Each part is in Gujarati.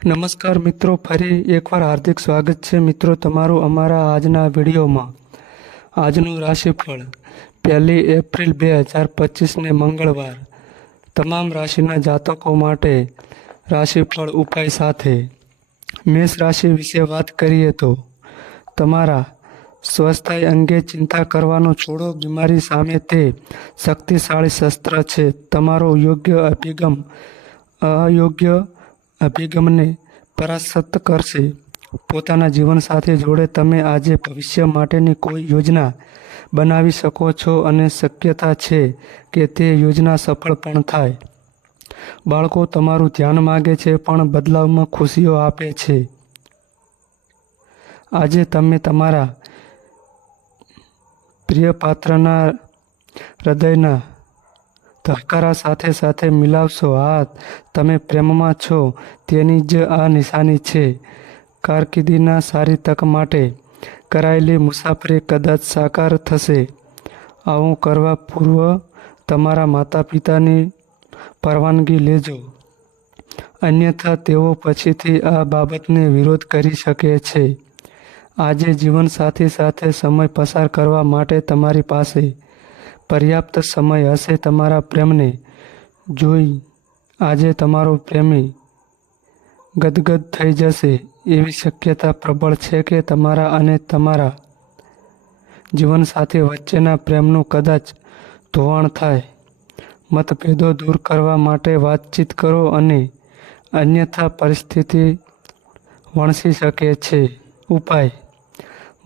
નમસ્કાર મિત્રો, ફરી એકવાર હાર્દિક સ્વાગત છે. મિત્રો, તમારું અમારા આજના વિડીયોમાં આજનું રાશિફળ પહેલી એપ્રિલ બે હજાર પચીસને મંગળવાર. તમામ રાશિના જાતકો માટે રાશિફળ ઉપાય સાથે મેષ રાશિ વિશે વાત કરીએ તો તમારા સ્વસ્થાય અંગે ચિંતા કરવાનો છોડો બીમારી સામે તે શક્તિશાળી શસ્ત્ર છે. તમારો યોગ્ય અભિગમ, અયોગ્ય અભિગમને પરાસ્ત કરશે. પોતાના જીવન સાથે જોડે તમે આજે ભવિષ્ય માટેની કોઈ યોજના બનાવી શકો છો અને શક્યતા છે કે તે યોજના સફળ પણ થાય. બાળકો, તમારું ધ્યાન માગે છે, પણ બદલાવમાં ખુશીઓ આપે છે. આજે તમે તમારા પ્રિય પાત્રના હૃદયના ધબકારા સાથે સાથે મિલાવશો હા તમે પ્રેમમાં છો. તેની જ આ નિશાની છે. કારકિર્દીના સારી તક માટે કરાયેલી મુસાફરી કદાચ સાકાર થશે. આવું કરવા પૂર્વ તમારા માતા પિતાની પરવાનગી લેજો. અન્યથા તેઓ પછીથી આ બાબતને વિરોધ કરી શકે છે. આજે જીવનસાથી સાથે સમય પસાર કરવા માટે તમારી પાસે પર્યાપ્ત સમય હશે તમારા પ્રેમને જોઈ આજે તમારો પ્રેમી ગદગદ થઈ જશે એવી શક્યતા પ્રબળ છે કે તમારા અને તમારા જીવનસાથી વચ્ચેના પ્રેમનું કદાચ ધોવાણ થાય. મતભેદો દૂર કરવા માટે વાતચીત કરો અને અન્યથા પરિસ્થિતિ વણસી શકે છે. ઉપાય.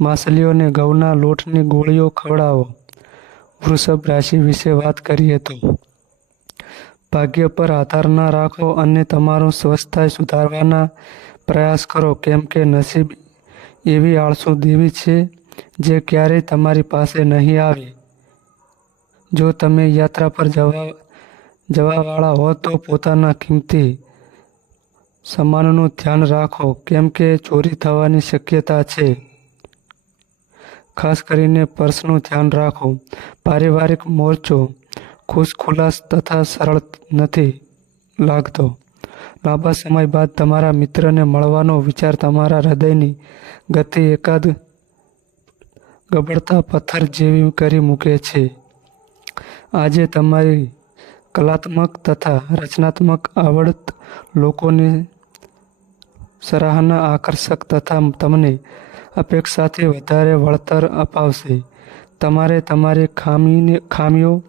માછલીઓને ઘઉંના લોટની ગોળીઓ ખવડાવો. વૃષભ રાશિ વિશે વાત કરીએ તો ભાગ્ય પર આધાર ન રાખો અને તમારું સ્વસ્થતા સુધારવાના પ્રયાસ કરો. કેમ કે નસીબ એવી આળસુ દેવી છે જે ક્યારેય તમારી પાસે નહીં આવે. જો તમે યાત્રા પર જવા, જવાવાળા હો તો પોતાના કિંમતી સામાનનું ધ્યાન રાખો. કેમ કે ચોરી થવાની શક્યતા છે. ખાસ કરીને પર્સનું ધ્યાન રાખો. પારિવારિક મોરચો ખુશખુલાસ તથા સરળ નથી લાગતો. લાંબા સમય બાદ તમારા મિત્રને મળવાનો વિચાર તમારા હૃદયની ગતિ એકાદ ગબડતા પથ્થર જેવી કરી મૂકે છે. આજે તમારી કલાત્મક તથા રચનાત્મક આવડત લોકોની સરાહના આકર્ષક તથા તમને અપેક્ષાથી વધારે વળતર અપાવશે. તમારે તમારી ખામીને, ખામીઓ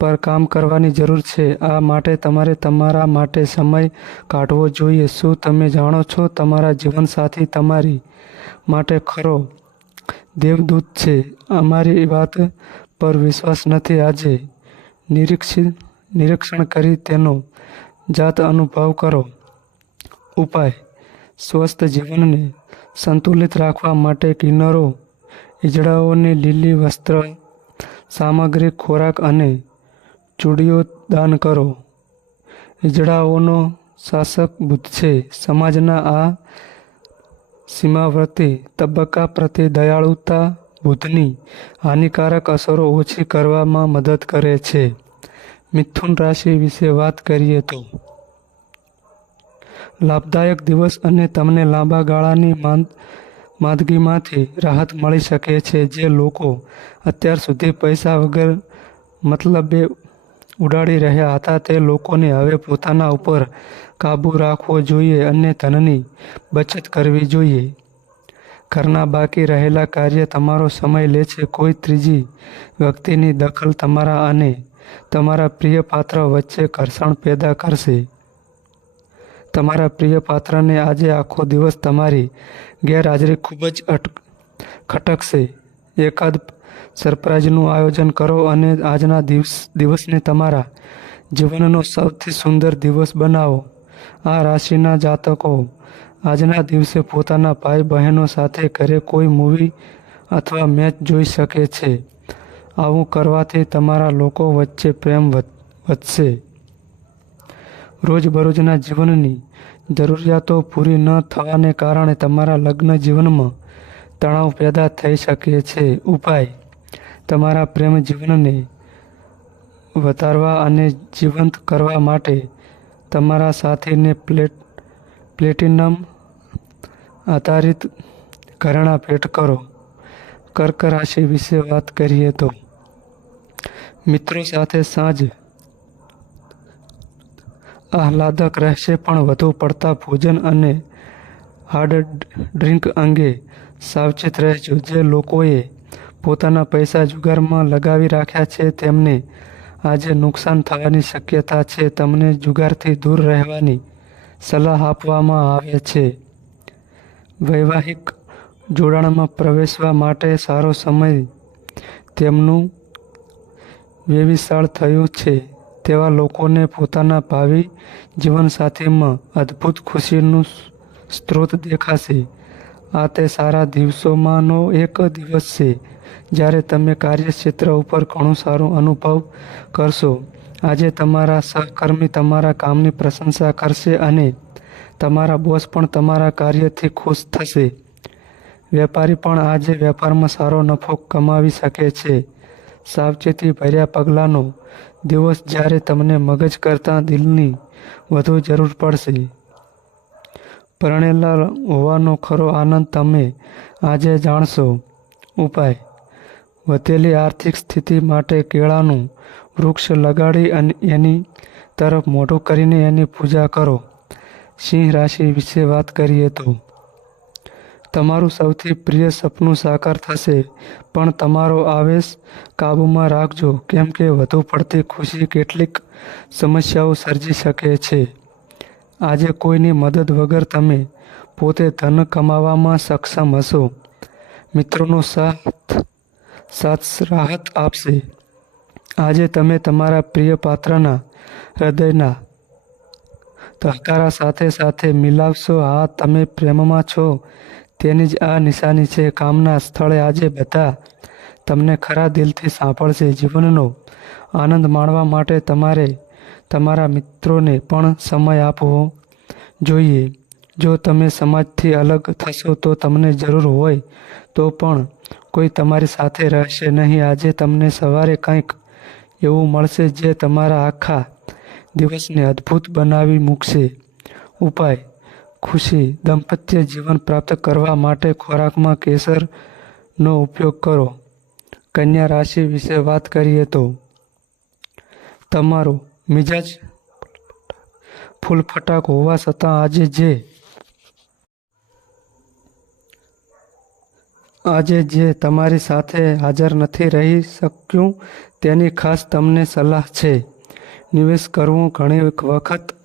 પર કામ કરવાની જરૂર છે. આ માટે તમારે તમારા માટે સમય કાઢવો જોઈએ. શું તમે જાણો છો તમારા જીવનસાથી તમારી માટે ખરો? દેવદૂત છે. અમારી વાત પર વિશ્વાસ નથી. આજે નિરીક્ષિત, નિરીક્ષણ કરી તેનો જાત અનુભવ કરો. ઉપાય. સ્વસ્થ જીવનને સંતુલિત રાખવા માટે કિન્નરો ઈજડાઓને લીલી વસ્ત્ર, સામગ્રી, ખોરાક અને ચૂડીઓ દાન કરો. ઈજડાઓનો શાસક બુદ્ધ છે. સમાજના આ સીમાવર્તી તબક્કા પ્રત્યે દયાળુતા બુદ્ધની હાનિકારક અસરો ઓછી કરવામાં મદદ કરે છે. મિથુન રાશિ વિશે વાત કરીએ તો લાભદાયક દિવસ અને તમને લાંબા ગાળાની માંદ, માંદગીમાંથી રાહત મળી શકે છે જે લોકો અત્યાર સુધી પૈસા વગર મતલબે ઉડાડી રહ્યા હતા. તે લોકોને હવે પોતાના ઉપર કાબૂ રાખવો જોઈએ અને ધનની બચત કરવી જોઈએ. ઘરના બાકી રહેલા કાર્ય તમારો સમય લે છે. કોઈ ત્રીજી વ્યક્તિની દખલ તમારા અને તમારા પ્રિય પાત્ર વચ્ચે ઘર્ષણ પેદા કરશે. તમારા પ્રિય પાત્રને આજે આખો દિવસ તમારી ગેરહાજરી ખૂબ જ અટ, ખટકશે. એકાદ સરપ્રાઇઝનું આયોજન કરો અને આજના દિવસ, દિવસને તમારા જીવનનો સૌથી સુંદર દિવસ બનાવો. આ રાશિના જાતકો, આજના દિવસે પોતાના ભાઈ બહેનો સાથે ઘરે કોઈ મૂવી અથવા મેચ જોઈ શકે છે. આવું કરવાથી તમારા લોકો વચ્ચે પ્રેમ વધશે. રોજબરોજના જીવનની જરૂરિયાતો પૂરી ન થવાને કારણે તમારા લગ્ન જીવનમાં તણાવ પેદા થઈ શકે છે. ઉપાય. તમારા પ્રેમ જીવનને વધારવા અને જીવંત કરવા માટે તમારા સાથીને પ્લેટ, પ્લેટિનમ આધારિત ઘરેણાં ભેટ કરો. કર્ક રાશિ વિશે વાત કરીએ તો મિત્રો સાથે સાંજ આહલાદક રહેશે પણ વધુ પડતા ભોજન અને હાર્ડ ડ્રિંક અંગે સાવચેત રહેજો. જે લોકોએ પોતાના પૈસા જુગારમાં લગાવી રાખ્યા છે, તેમને આજે નુકસાન થવાની શક્યતા છે. તમને જુગારથી દૂર રહેવાની સલાહ આપવામાં આવે છે. વૈવાહિક જોડાણમાં પ્રવેશવા માટે સારો સમય તેમનું વ્યવિશાળ થયું છે. તેવા લોકોને પોતાના ભાવિ જીવનસાથીમાં અદ્ભુત ખુશીનું સ્ત્રોત દેખાશે. આ તે સારા દિવસોમાંનો એક દિવસ છે, જ્યારે તમે કાર્યક્ષેત્ર ઉપર ઘણું સારું અનુભવ કરશો. આજે તમારા સહકર્મી તમારા કામની પ્રશંસા કરશે અને તમારા બોસ પણ તમારા કાર્યથી ખુશ થશે. વેપારી પણ આજે વેપારમાં સારો નફો કમાવી શકે છે. સાવચેતી ભર્યા પગલાંનો દિવસ જ્યારે તમને મગજ કરતાં દિલની વધુ જરૂર પડશે. પરણેલા હોવાનો ખરો આનંદ તમે આજે જાણશો. ઉપાય. વધેલી આર્થિક સ્થિતિ માટે કેળાનું વૃક્ષ લગાડી અને એની તરફ મોઢું કરીને એની પૂજા કરો. સિંહ રાશિ વિશે વાત કરીએ તો તમારું સૌથી પ્રિય સપનું સાકાર થશે, પણ તમારો આવેશ કાબૂમાં રાખજો, કેમ કે વધુ પડતી ખુશી કેટલીક સમસ્યાઓ સર્જી શકે છે. આજે કોઈની મદદ વગર તમે પોતે ધન કમાવામાં સક્ષમ હશો. મિત્રોનો સાથ સાથ રાહત આપશે. આજે તમે તમારા પ્રિય પાત્રના હૃદયના ધબકારા સાથે સાથે મિલાવશો, હા, તમે પ્રેમમાં છો. તેની જ આ નિશાની છે, કામના સ્થળે આજે બધા તમને ખરા દિલથી સાંભળશે. જીવનનો આનંદ માણવા માટે તમારે તમારા મિત્રોને પણ સમય આપવો જોઈએ. જો તમે સમાજથી અલગ થશો તો તમને જરૂર હોય તો પણ કોઈ તમારી સાથે રહેશે નહીં. આજે તમને સવારે કંઈક એવું મળશે જે તમારા આખા દિવસને અદ્ભુત બનાવી મૂકશે. ઉપાય ખુશી, દંપત્ય જીવન પ્રાપ્ત કરવા માટે ખોરાકમાં કેસરનો ઉપયોગ કરો. કન્યા રાશિ વિશે વાત કરીએ તો, તમારો મિજાજ ફૂલફટાક હોવા છતાં આજે જે આજે જે તમારી સાથે હાજર નથી રહી શક્યું તેની ખાસ તમને સલાહ છે. નિવેશ કરવું ઘણી વખત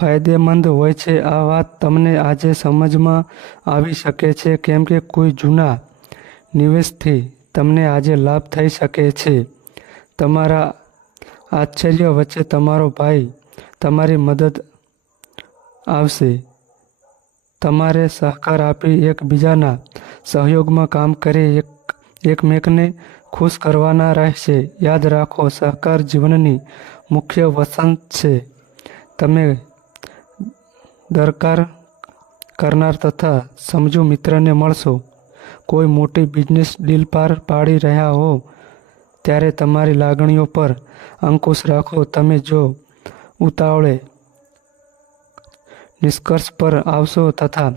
ફાયદેમંદ હોય છે. આ વાત તમને આજે સમજમાં આવી શકે છે, કેમ કે કોઈ જૂના નિવેશથી તમને આજે લાભ થઈ શકે છે. તમારા આશ્ચર્ય વચ્ચે તમારો ભાઈ તમારી મદદ આવશે. તમારે સહકાર આપી એકબીજાના સહયોગમાં કામ કરી એક, એકમેકને ખુશ કરવાના રહેશે. યાદ રાખો, સહકાર જીવનની મુખ્ય વસંત છે. તમે દરકાર કરનાર તથા સમજુ મિત્રને મળશો. કોઈ મોટી બિઝનેસ ડીલ પાર પાડી રહ્યા હો, ત્યારે તમારી લાગણીઓ પર અંકુશ રાખો. તમે જો ઉતાવળે નિષ્કર્ષ પર આવશો તથા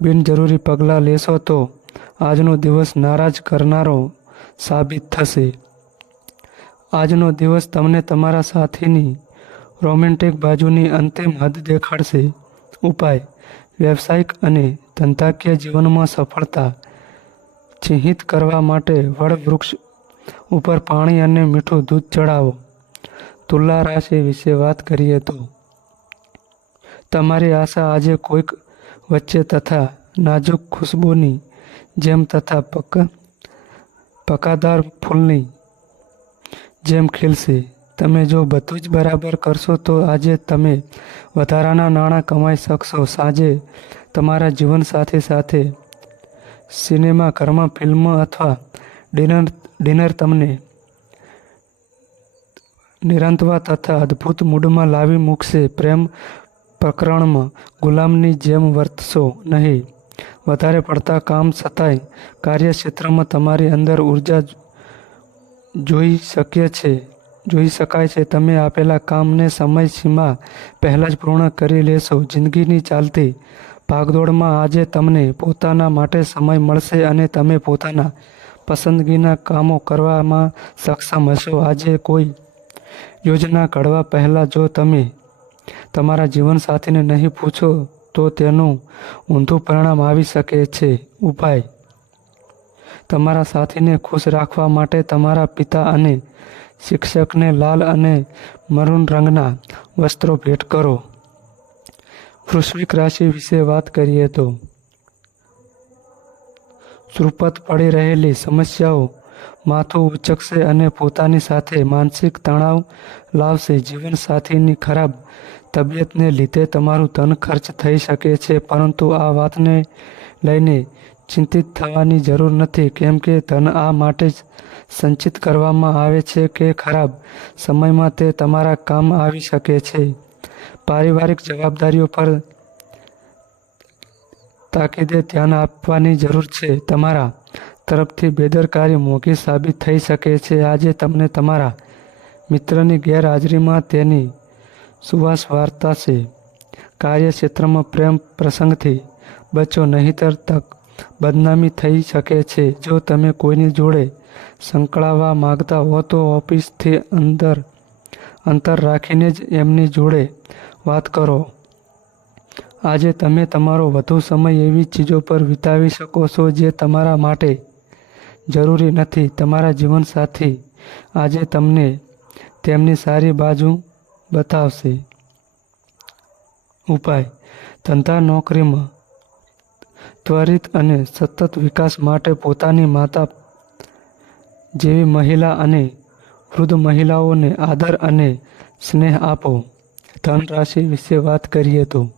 બિનજરૂરી પગલાં લેશો, તો આજનો દિવસ નારાજ કરનારો સાબિત થશે. આજનો દિવસ તમને તમારા સાથીની રોમેન્ટિક બાજુની અંતિમ હદ દેખાડશે. ઉપાય, વ્યવસાયિક અને ધંધાકીય જીવનમાં સફળતા ચિહ્નિત કરવા માટે વડ વૃક્ષ ઉપર પાણી અને મીઠું દૂધ ચડાવો. તુલા રાશિ વિશે વાત કરીએ તો, તમારી આશા આજે કોઈક વચ્ચે તથા નાજુક ખુશ્બુની જેમ તથા પક, પકાદાર ફૂલની જેમ ખીલશે. તમે જો બધું જ બરાબર કરશો તો આજે તમે વધારાના નાણાં કમાઈ શકશો. સાંજે તમારા જીવનસાથી સાથે સિનેમા, ઘરમાં ફિલ્મ અથવા ડિનર ડિનર તમને નિરંતવા તથા અદ્ભુત મૂડમાં લાવી મૂકશે. પ્રેમ પ્રકરણમાં ગુલામની જેમ વર્તશો નહીં. વધારે પડતા કામ છતાંય કાર્યક્ષેત્રમાં તમારી અંદર ઊર્જા જોઈ શક્ય છે. જોઈ શકાય છે. તમે આપેલા કામને સમયસીમા પહેલાં જ પૂર્ણ કરી લેશો. જિંદગીની ચાલતી ભાગદોડમાં આજે તમને પોતાના માટે સમય મળશે અને તમે પોતાના પસંદગીના કામો કરવામાં સક્ષમ હશો. આજે કોઈ યોજના ઘડવા પહેલાં જો તમે તમારા જીવનસાથીને નહીં પૂછો, તો તેનું ઊંધું પરિણામ આવી શકે છે. ઉપાય. તમારા સાથીને ખુશ રાખવા માટે તમારા પિતા અને શિક્ષકને લાલ અને મરૂન રંગના વસ્ત્રો ભેટ કરો. વૃશ્વિક રાશિ વિશે વાત કરીએ તો શ્રુપત પડી રહેલી સમસ્યાઓ માથું ઉચકશે અને પોતાની સાથે માનસિક તણાવ લાવશે. જીવનસાથીની ખરાબ તબિયતને લીધે તમારું ધન ખર્ચ થઈ શકે છે, પરંતુ આ વાતને લઈને ચિંતિત થવાની જરૂર નથી. કેમ કે ધન આ માટે જ સંચિત કરવામાં આવે છે કે ખરાબ સમયમાં તે તમારા કામ આવી શકે છે. પારિવારિક જવાબદારીઓ પર તાકીદે ધ્યાન આપવાની જરૂર છે. તમારા તરફથી બેદરકારી મોંઘી સાબિત થઈ શકે છે. આજે તમને તમારા મિત્રની ગેરહાજરીમાં તેની સુવાસ વાર્તા છે. કાર્યક્ષેત્રમાં પ્રેમ પ્રસંગથી બચો, નહીંતર તક બદનામી થઈ શકે છે. જો તમે કોઈની જોડે સંકળાવા માગતા હો તો ઓફિસથી અંદર અંતર રાખીને જ એમની જોડે વાત કરો. આજે તમે તમારો વધુ સમય એવી ચીજો પર વિતાવી શકો છો જે તમારા માટે જરૂરી નથી. તમારા જીવનસાથી આજે તમને તેમની સારી બાજુ બતાવશે. ઉપાય. ધંધા, નોકરીમાં ત્વરિત અને સતત વિકાસ માટે પોતાની માતા જેવી મહિલા અને વૃદ્ધ મહિલાઓને આદર અને સ્નેહ આપો. ધન રાશિ વિશે વાત કરીએ તો.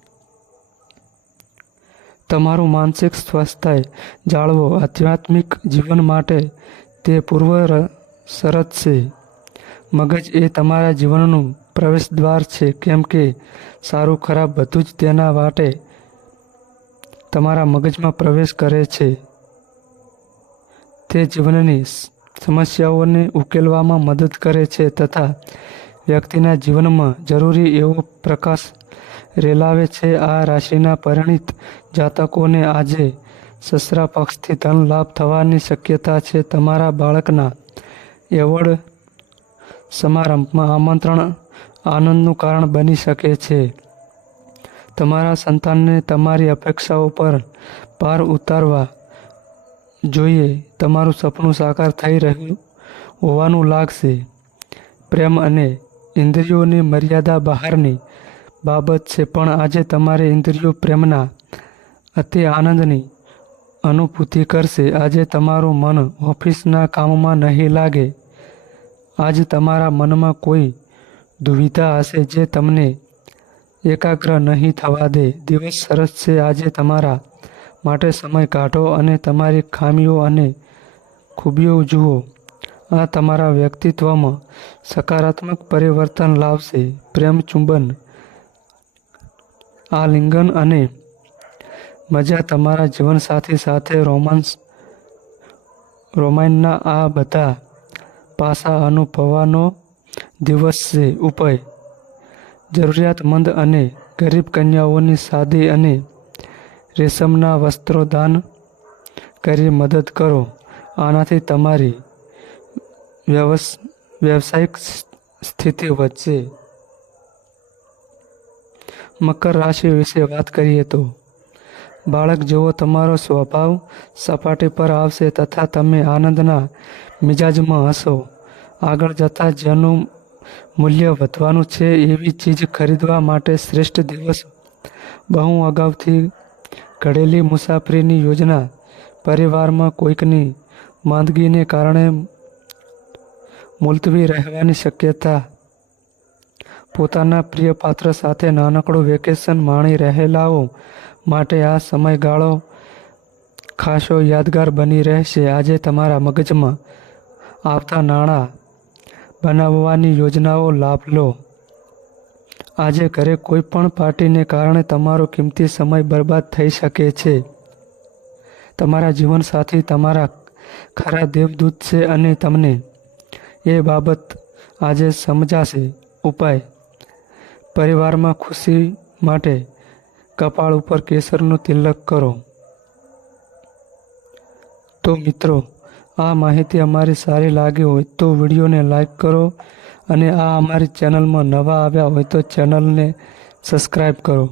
તમારું માનસિક સ્વાસ્થ્ય જાળવો આધ્યાત્મિક જીવન માટે તે પૂર્વ શરત છે. મગજ એ તમારા જીવનનું પ્રવેશ દ્વાર છે. કેમ કે સારું ખરાબ બધું જ તેના માટે તમારા મગજમાં પ્રવેશ કરે છે. તે જીવનની સમસ્યાઓને ઉકેલવામાં મદદ કરે છે તથા વ્યક્તિના જીવનમાં જરૂરી એવો પ્રકાશ રેલાવે છે. આ રાશિના પરિણિત જાતકોને આજે સસરા પક્ષથી ધન લાભ થવાની શક્યતા છે. તમારા બાળકના એવોર્ડ સમારંભમાં આમંત્રણ આનંદનું કારણ બની શકે છે. તમારા સંતાનને તમારી અપેક્ષાઓ પર પાર ઉતારવા જોઈએ, તમારું સપનું સાકાર થઈ રહ્યું હોવાનું લાગશે. પ્રેમ અને ઇન્દ્રિયોની મર્યાદા બહારની બાબત છે, પણ આજે તમારે ઇન્દ્રિયો પ્રેમના અતિ આનંદની અનુભૂતિ કરશે. આજે તમારું મન ઓફિસના કામમાં નહીં લાગે. આજ તમારા મનમાં કોઈ દુવિધા હશે જે તમને એકાગ્ર નહીં થવા દે. દિવસ સરસ છે, આજે તમારા માટે સમય કાઢો અને તમારી ખામીઓ અને ખૂબીઓ જુઓ. આ તમારા વ્યક્તિત્વમાં સકારાત્મક પરિવર્તન લાવશે. પ્રેમ ચુંબન, આલિંગન અને મજા તમારા જીવનસાથી સાથે રોમાન્સ રોમાન્સના આ બધા પાસા અનુભવવાનો દિવસ છે ઉપાય. જરૂરિયાતમંદ અને ગરીબ કન્યાઓની સાદી અને રેશમના વસ્ત્રો દાન કરી મદદ કરો. આનાથી તમારી વ્યવસ, વ્યવસાયિક સ્થિતિ વધશે. મકર રાશિ વિશે વાત કરીએ તો, બાળક જેવો તમારો સ્વભાવ સપાટી પર આવશે તથા તમે આનંદના મિજાજમાં હશો. આગળ જતાં જેનું મૂલ્ય વધવાનું છે એવી ચીજ ખરીદવા માટે શ્રેષ્ઠ દિવસ બહુ અગાઉથી ઘડેલી મુસાફરીની યોજના પરિવારમાં કોઈકની માંદગીને કારણે મુલતવી રહેવાની શક્યતા. પોતાના પ્રિય પાત્ર સાથે નાનકડું વેકેશન માણી રહેલાઓ માટે આ સમયગાળો ખાસો યાદગાર બની રહેશે. આજે તમારા મગજમાં આવતા નાણાં બનાવવાની યોજનાઓ લાભ લો. આજે ઘરે કોઈ પણ પાર્ટીને કારણે તમારો કિંમતી સમય બરબાદ થઈ શકે છે. તમારા જીવનસાથી તમારા ખરા દેવદૂત છે અને તમને એ બાબત આજે સમજાશે. ઉપાય. પરિવારમાં ખુશી માટે કપાળ ઉપર કેસરનું તિલક કરો. તો મિત્રો, આ માહિતી અમારી સારી લાગી હોય તો વિડીયોને લાઈક કરો અને આ અમારી ચેનલમાં નવા આવ્યા હોય તો ચેનલને સબસ્ક્રાઈબ કરો.